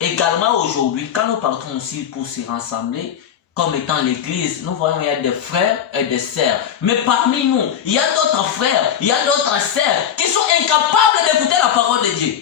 Également aujourd'hui, quand nous partons aussi pour se rassembler, comme étant l'église, nous voyons qu'il y a des frères et des sœurs. Mais parmi nous, il y a d'autres frères, il y a d'autres sœurs qui sont incapables d'écouter la parole de Dieu.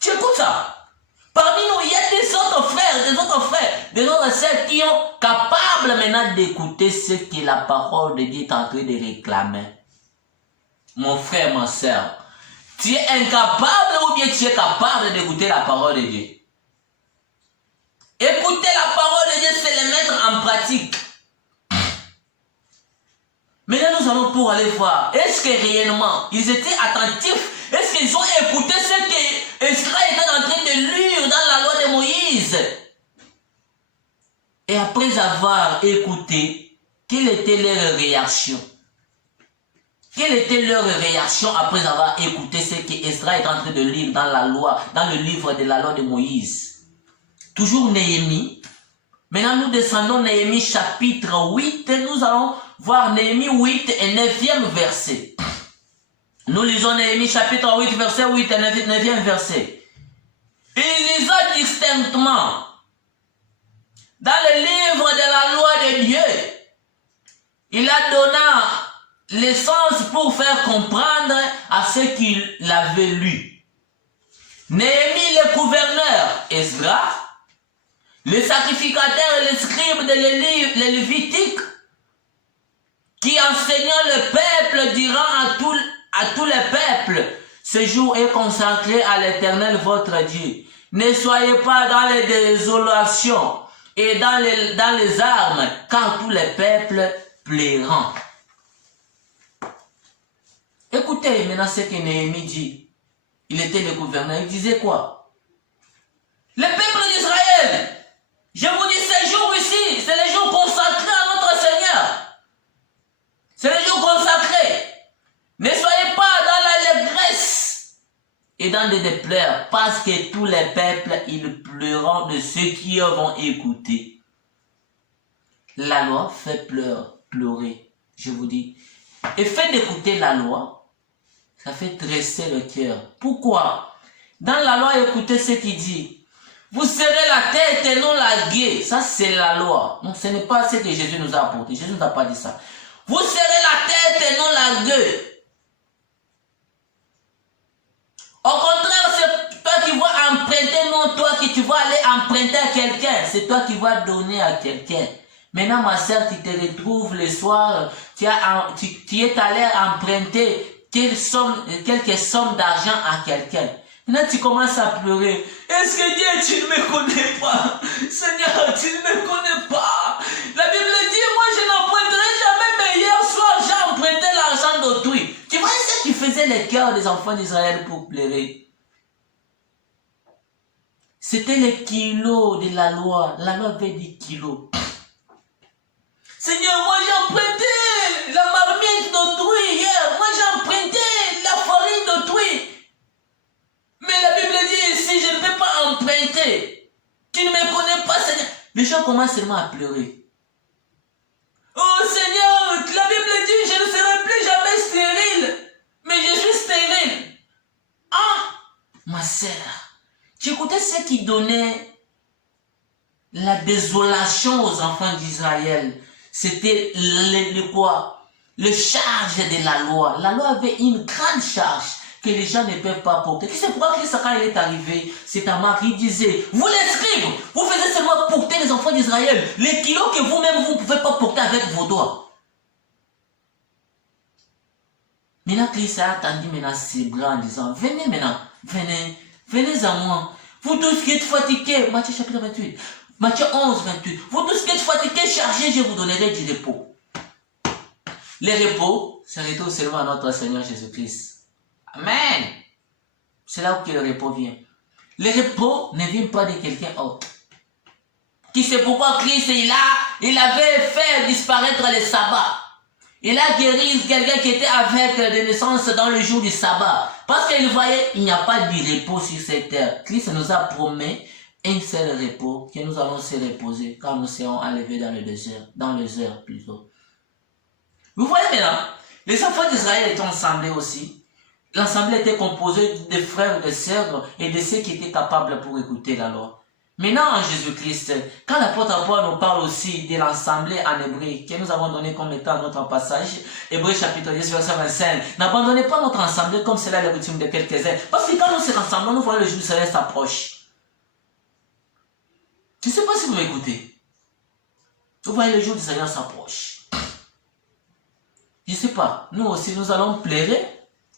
Tu écoutes ça? Parmi nous, il y a des autres frères, des autres sœurs qui sont capables maintenant d'écouter ce que la parole de Dieu est en train de réclamer. Mon frère, ma sœur, tu es incapable ou bien tu es capable d'écouter la parole de Dieu? Écouter la parole de Dieu, c'est le mettre en pratique. Maintenant, nous allons pour aller voir, est-ce que réellement, ils étaient attentifs? Est-ce qu'ils ont écouté ce que Israël était en train de lire dans la loi de Moïse? Et après avoir écouté, quelle était leur réaction? Quelle était leur réaction après avoir écouté ce que Israël est en train de lire dans la loi, dans le livre de la loi de Moïse? Toujours Néhémie. Maintenant, nous descendons Néhémie chapitre 8. Nous allons voir Néhémie 8 et 9e verset. Nous lisons Néhémie chapitre 8, verset 8 et 9e verset. Il lisa distinctement dans le livre de la loi de Dieu. Il a donné l'essence pour faire comprendre à ceux qui l'avaient lu. Néhémie, le gouverneur, Esdras, les sacrificateurs et les scribes de les Lévitiques, qui enseignant le peuple, diront à tous les peuples, ce jour est consacré à l'Éternel votre Dieu. Ne soyez pas dans les désolations et dans les armes, car tous les peuples plairont. Écoutez maintenant ce que Néhémie dit. Il était le gouverneur, il disait quoi? Le peuple d'Israël, je vous dis, ces jours ici, c'est les jours consacrés à notre Seigneur. C'est les jours consacrés. Ne soyez pas dans l'allégresse et dans des pleurs, parce que tous les peuples, ils pleureront de ceux qui vont écouter. La loi fait pleurer, je vous dis. Et fait d'écouter la loi, ça fait dresser le cœur. Pourquoi? Dans la loi, écoutez ce qu'il dit. Vous serrez la tête et non la guet. Ça, c'est la loi. Donc, ce n'est pas ce que Jésus nous a apporté. Jésus ne nous a pas dit ça. Vous serrez la tête et non la gueule. Au contraire, c'est toi qui vas emprunter, non toi qui tu vas aller emprunter à quelqu'un. C'est toi qui vas donner à quelqu'un. Maintenant, ma soeur, tu te retrouves le soir, tu es allé emprunter quelques sommes d'argent à quelqu'un. Maintenant, tu commences à pleurer. Est-ce que Dieu, tu ne me connais pas? Seigneur, tu ne me connais pas. La Bible dit, moi, je n'emprunterai jamais, mais hier soir, j'ai emprunté l'argent d'autrui. Tu vois ce qui faisait les cœurs des enfants d'Israël pour pleurer? C'était les kilos de la loi. La loi avait dit kilos. Seigneur, moi, j'ai emprunté la marmite d'autrui hier. Moi, j'ai emprunté la farine d'autrui. Mais la Bible dit, si je ne peux pas emprunter, tu ne me connais pas, Seigneur. Les gens commencent seulement à pleurer. Oh Seigneur, la Bible dit, je ne serai plus jamais stérile. Mais je suis stérile. Ah, ma sœur, tu écoutais ce qui donnait la désolation aux enfants d'Israël. C'était le quoi? Le charge de la loi. La loi avait une grande charge que les gens ne peuvent pas porter. C'est pourquoi Christ, quand il est arrivé, c'est à Marc, il disait, vous les scribes, vous faisiez seulement porter les enfants d'Israël, les kilos que vous-même, vous ne pouvez pas porter avec vos doigts. Maintenant, Christ a attendu maintenant ses bras en disant, venez maintenant, venez à moi. Vous tous qui êtes fatigués, Matthieu chapitre 28, Matthieu 11, 28, vous tous qui êtes fatigués, chargés, je vous donnerai du repos. Le repos, c'est retour seulement à notre Seigneur Jésus-Christ. Amen. C'est là où le repos vient. Le repos ne vient pas de quelqu'un autre. Qui c'est pourquoi Christ, il avait fait disparaître le sabbat. Il a guéri quelqu'un qui était avec de naissance dans le jour du sabbat. Parce qu'il voyait, il n'y a pas de repos sur cette terre. Christ nous a promis un seul repos, que nous allons se reposer quand nous serons enlevés dans le désert, dans les heures plutôt. Vous voyez maintenant, les enfants d'Israël étaient ensemble aussi. L'assemblée était composée de frères, de sœurs et de ceux qui étaient capables pour écouter la loi. Maintenant, en Jésus-Christ, quand l'apôtre Paul nous parle aussi de l'assemblée en hébreu, que nous avons donné comme étant notre passage, Hébreu chapitre 10, verset 25, n'abandonnez pas notre assemblée comme cela est la coutume de quelques-uns. Parce que quand nous sommes ensemble, nous voyons le jour du Seigneur s'approche. Je ne sais pas si vous m'écoutez. Vous voyez le jour du Seigneur s'approche. Je ne sais pas. Nous aussi, nous allons pleurer.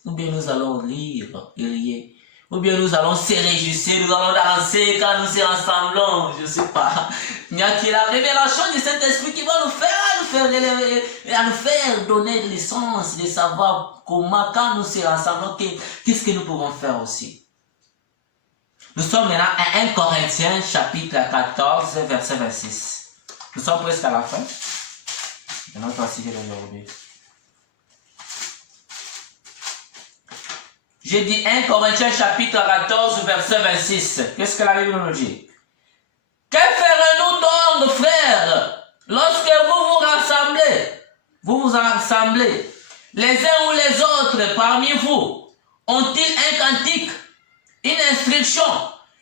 Ou bien nous allons rire et rier. Ou bien nous allons se réjouir, nous allons danser quand nous sommes ensemble. Je ne sais pas. Il y a qui la révélation du Saint-Esprit qui va nous faire donner l'essence de savoir comment, quand nous sommes ensemble, qu'est-ce que nous pouvons faire aussi. Nous sommes maintenant à 1 Corinthiens chapitre 14, verset 26. Nous sommes presque à la fin de notre cycle d'aujourd'hui. J'ai dit 1 Corinthiens chapitre 14 verset 26. Qu'est-ce que la Bible nous dit? Que ferons-nous donc, frères, lorsque vous vous rassemblez, les uns ou les autres parmi vous, ont-ils un cantique, une instruction,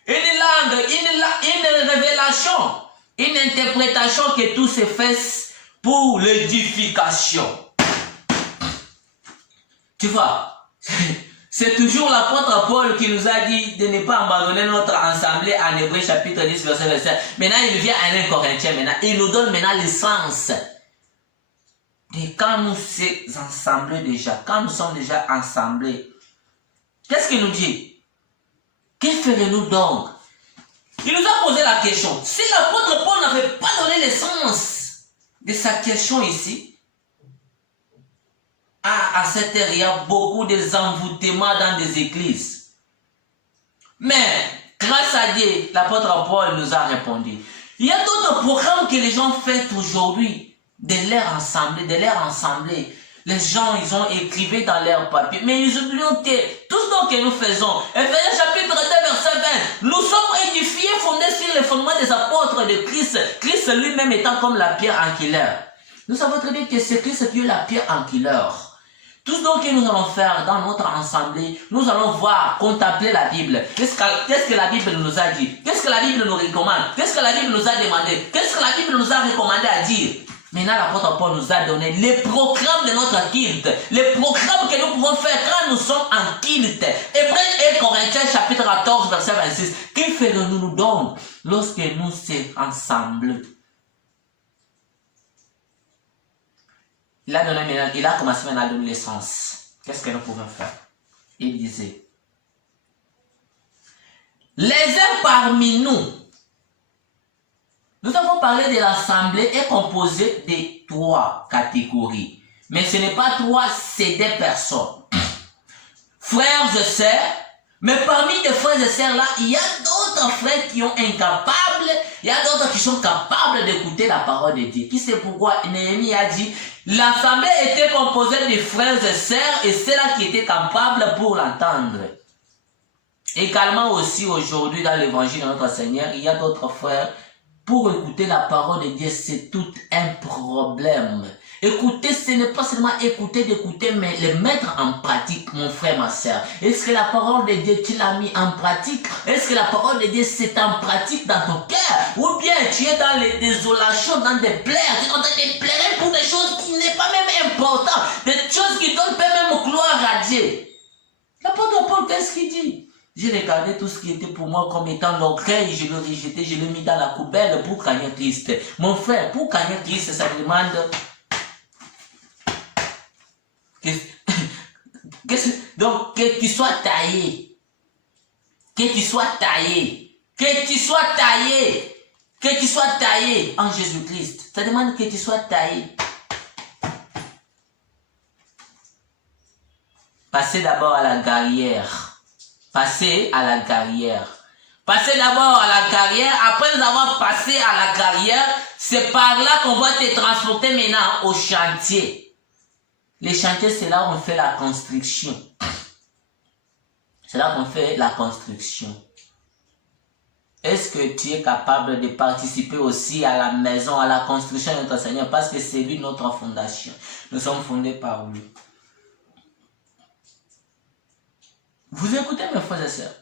une langue, une révélation, une interprétation, que tout se fasse pour l'édification? Tu vois? C'est toujours l'apôtre Paul qui nous a dit de ne pas abandonner notre assemblée en Hébreu chapitre 10 verset 27. Maintenant il vient à 1 Corinthiens, maintenant il nous donne maintenant l'essence de quand nous sommes ensemblés déjà, quand nous sommes déjà assemblés. Qu'est-ce qu'il nous dit? Que ferons-nous donc? Il nous a posé la question. Si l'apôtre Paul n'avait pas donné l'essence de sa question ici, à cette heure, il y a beaucoup d'envoûtements dans des églises. Mais, grâce à Dieu, l'apôtre Paul nous a répondu. Il y a d'autres programmes que les gens font aujourd'hui, de leur assemblée. Les gens, ils ont écrit dans leur papier. Mais ils oublient que tout ce que nous faisons, Éphésiens chapitre 2, verset 20, nous sommes édifiés, fondés sur les fondements des apôtres de Christ. Christ lui-même étant comme la pierre angulaire. Nous savons très bien que c'est Christ qui est la pierre angulaire. Tout ce que nous allons faire dans notre assemblée, nous allons voir, contempler la Bible. Qu'est-ce que la Bible nous a dit? Qu'est-ce que la Bible nous recommande? Qu'est-ce que la Bible nous a demandé? Qu'est-ce que la Bible nous a recommandé à dire? Maintenant, l'apôtre Paul nous a donné les programmes de notre culte, les programmes que nous pouvons faire quand nous sommes en culte. Hébreux et Corinthiens chapitre 14, verset 26. Que ferons-nous donc lorsque nous sommes ensemble? Il a commencé maintenant à donner l'essence. Qu'est-ce que nous pouvons faire? Il disait, les uns parmi nous, nous avons parlé de l'assemblée est composée de 3 catégories. Mais ce n'est pas 3, c'est des personnes. Frères et sœurs, mais parmi les frères et sœurs là, il y a d'autres frères qui sont incapables, il y a d'autres qui sont capables d'écouter la parole de Dieu. Qui sait pourquoi Néhémie a dit, l'assemblée était composée de frères et sœurs et ceux-là qui étaient capables pour l'entendre. Également aussi aujourd'hui dans l'évangile de notre Seigneur, il y a d'autres frères. Pour écouter la parole de Dieu, c'est tout un problème. Écouter, ce n'est pas seulement écouter, d'écouter, mais le mettre en pratique, mon frère, ma soeur. Est-ce que la parole de Dieu, tu l'as mis en pratique? Est-ce que la parole de Dieu, c'est en pratique dans ton cœur? Ou bien tu es dans les désolations, dans des plaies, tu es en train de pleurer pour des choses qui n'est pas même importantes, des choses qui donnent pas même gloire à Dieu. L'apôtre Paul, qu'est-ce qu'il dit? J'ai regardé tout ce qui était pour moi comme étant l'orgueil, je l'ai rejeté, je l'ai mis dans la poubelle pour gagner Christ. Mon frère, pour gagner Christ, ça demande donc que tu sois taillé. Que tu sois taillé. Que tu sois taillé. Que tu sois taillé en Jésus-Christ. Ça demande que tu sois taillé. Passez d'abord à la carrière. Passez à la carrière. Passez d'abord à la carrière. Après avoir passé à la carrière, c'est par là qu'on va te transporter maintenant au chantier. Les chantiers, c'est là où on fait la construction. C'est là qu'on fait la construction. Est-ce que tu es capable de participer aussi à la maison, à la construction de notre Seigneur? Parce que c'est lui notre fondation. Nous sommes fondés par lui. Vous écoutez mes frères et sœurs.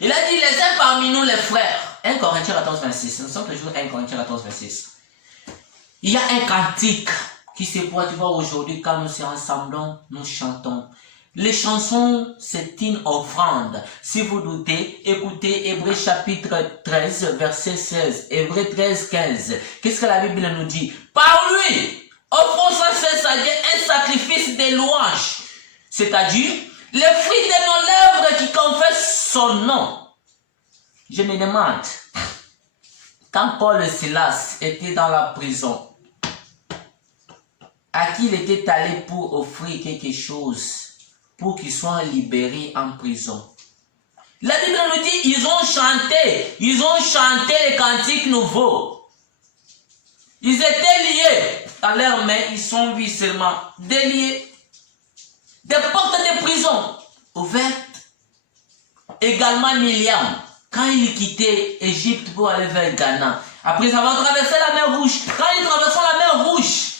Il a dit, les uns parmi nous les frères. 1 Corinthiens 14, 26. Nous sommes toujours 1 Corinthiens 14, 26. Il y a un cantique qui se pourrait, tu vois, aujourd'hui, quand nous sommes ensemble, nous chantons. Les chansons, c'est une offrande. Si vous doutez, écoutez Hébreux chapitre 13, verset 16. Hébreux 13, 15. Qu'est-ce que la Bible nous dit? Par lui, offrons sans cesse à Dieu un sacrifice de louange. C'est-à-dire, les fruits de nos lèvres qui confessent son nom. Je me demande, quand Paul et Silas étaient dans la prison, à qui il était allé pour offrir quelque chose pour qu'ils soient libérés en prison? La Bible nous dit, ils ont chanté les cantiques nouveaux. Ils étaient liés à leurs mains, ils sont vus seulement déliés. Des portes de prison ouvertes. Également Myriam, quand il quittait Égypte pour aller vers Ghana, après avoir traversé la mer Rouge, quand il traversait la mer Rouge,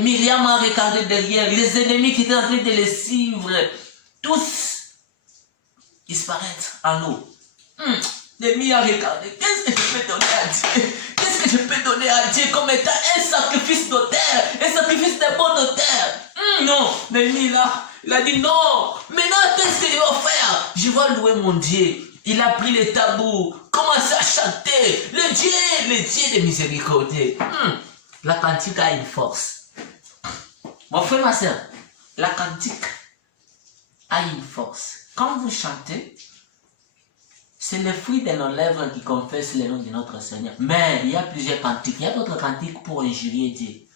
Myriam a regardé derrière, les ennemis qui étaient en train de les suivre, tous disparaître en eau. L'ennemi a regardé, qu'est-ce que je peux donner à Dieu? Qu'est-ce que je peux donner à Dieu comme étant un sacrifice d'odeur, un sacrifice de bonne odeur? Non, l'ennemi là, il a dit non, maintenant qu'est-ce que je vais faire? Je vais louer mon Dieu. Il a pris les tambours, commencé à chanter, le Dieu de miséricorde. La cantique a une force. Mon frère, ma soeur, la cantique a une force. Quand vous chantez, c'est le fruit de nos lèvres qui confesse le nom de notre Seigneur. Mais il y a plusieurs cantiques. Il y a d'autres cantiques pour injurier Dieu.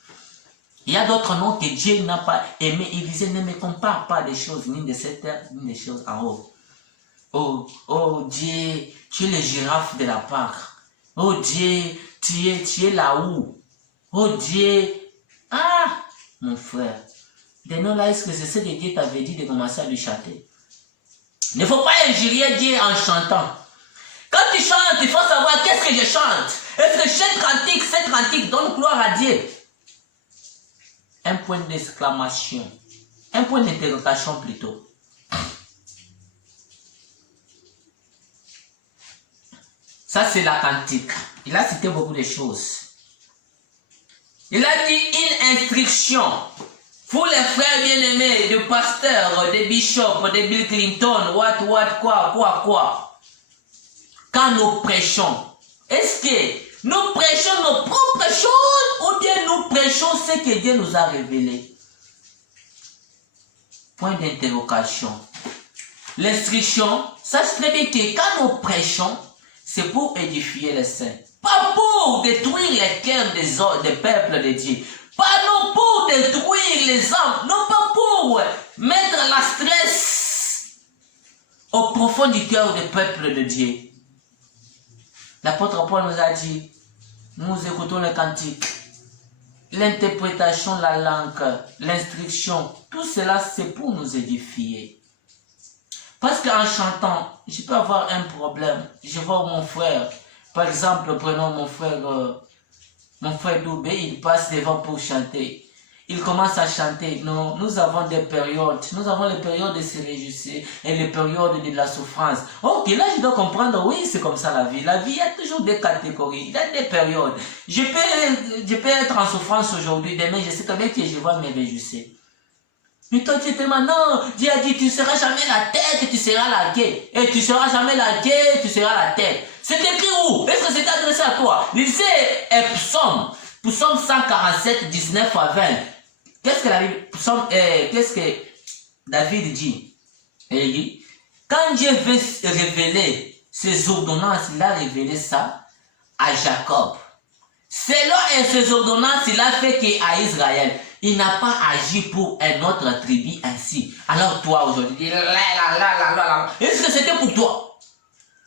Il y a d'autres noms que Dieu n'a pas aimé. Il disait, ne me compare pas des choses, ni de cette terre, ni des choses en haut. Oh Dieu, tu es le girafe de la part. Oh Dieu, tu es là-haut. Oh Dieu. Mon frère. De nous là, est-ce que c'est ce que Dieu t'avait dit de commencer à lui chanter? Il ne faut pas injurier Dieu en chantant. Quand tu chantes, il faut savoir qu'est-ce que je chante. Est-ce que cette cantique donne gloire à Dieu? Un point d'exclamation. Un point d'interrogation plutôt. Ça, c'est la cantique. Il a cité beaucoup de choses. Il a dit une instruction. Pour les frères bien-aimés, de pasteurs, des bishops, de Bill Clinton, quoi. Quand nous prêchons, est-ce que nous prêchons nos propres choses ou bien nous prêchons ce que Dieu nous a révélé? Point d'interrogation. L'instruction, sache très bien que quand nous prêchons, c'est pour édifier les saints. Pas pour détruire les cœurs des peuples de Dieu. Pas non pour détruire les âmes. Non pas pour mettre la stress au profond du cœur des peuples de Dieu. L'apôtre Paul nous a dit, nous écoutons les cantiques, l'interprétation, la langue, l'instruction, tout cela c'est pour nous édifier. Parce qu'en chantant, je peux avoir un problème. Je vois mon frère, par exemple, prenons mon frère Doubé, il passe devant pour chanter. Il commence à chanter. Non, nous avons des périodes. Nous avons les périodes de se réjouir et les périodes de la souffrance. Ok, là je dois comprendre, oui, c'est comme ça la vie. La vie, il y a toujours des catégories, il y a des périodes. Je peux être en souffrance aujourd'hui, demain je sais très bien que je vais me réjouir. Mais toi, tu es tellement, non, Dieu a dit, tu ne seras jamais la tête, tu seras la queue. Et tu ne seras jamais la queue, tu seras la tête. C'est écrit où? Est-ce que c'est adressé à toi? Lisez Psaume 147, 19 à 20. Qu'est-ce que David dit? Il dit, quand Dieu veut révéler ses ordonnances, il a révélé ça à Jacob. Selon ses ordonnances, il a fait qu'à Israël, il n'a pas agi pour un autre tribu ainsi. Alors toi aujourd'hui, est-ce que c'était pour toi?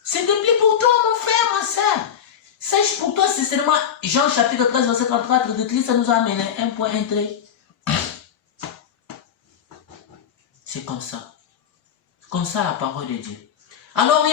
C'était plus pour toi, mon frère, ma soeur. Sache pour toi, c'est seulement Jean chapitre 13, verset 34 de Christ, ça nous a amené un point, un trait. C'est comme ça. Comme ça la parole de Dieu. Alors,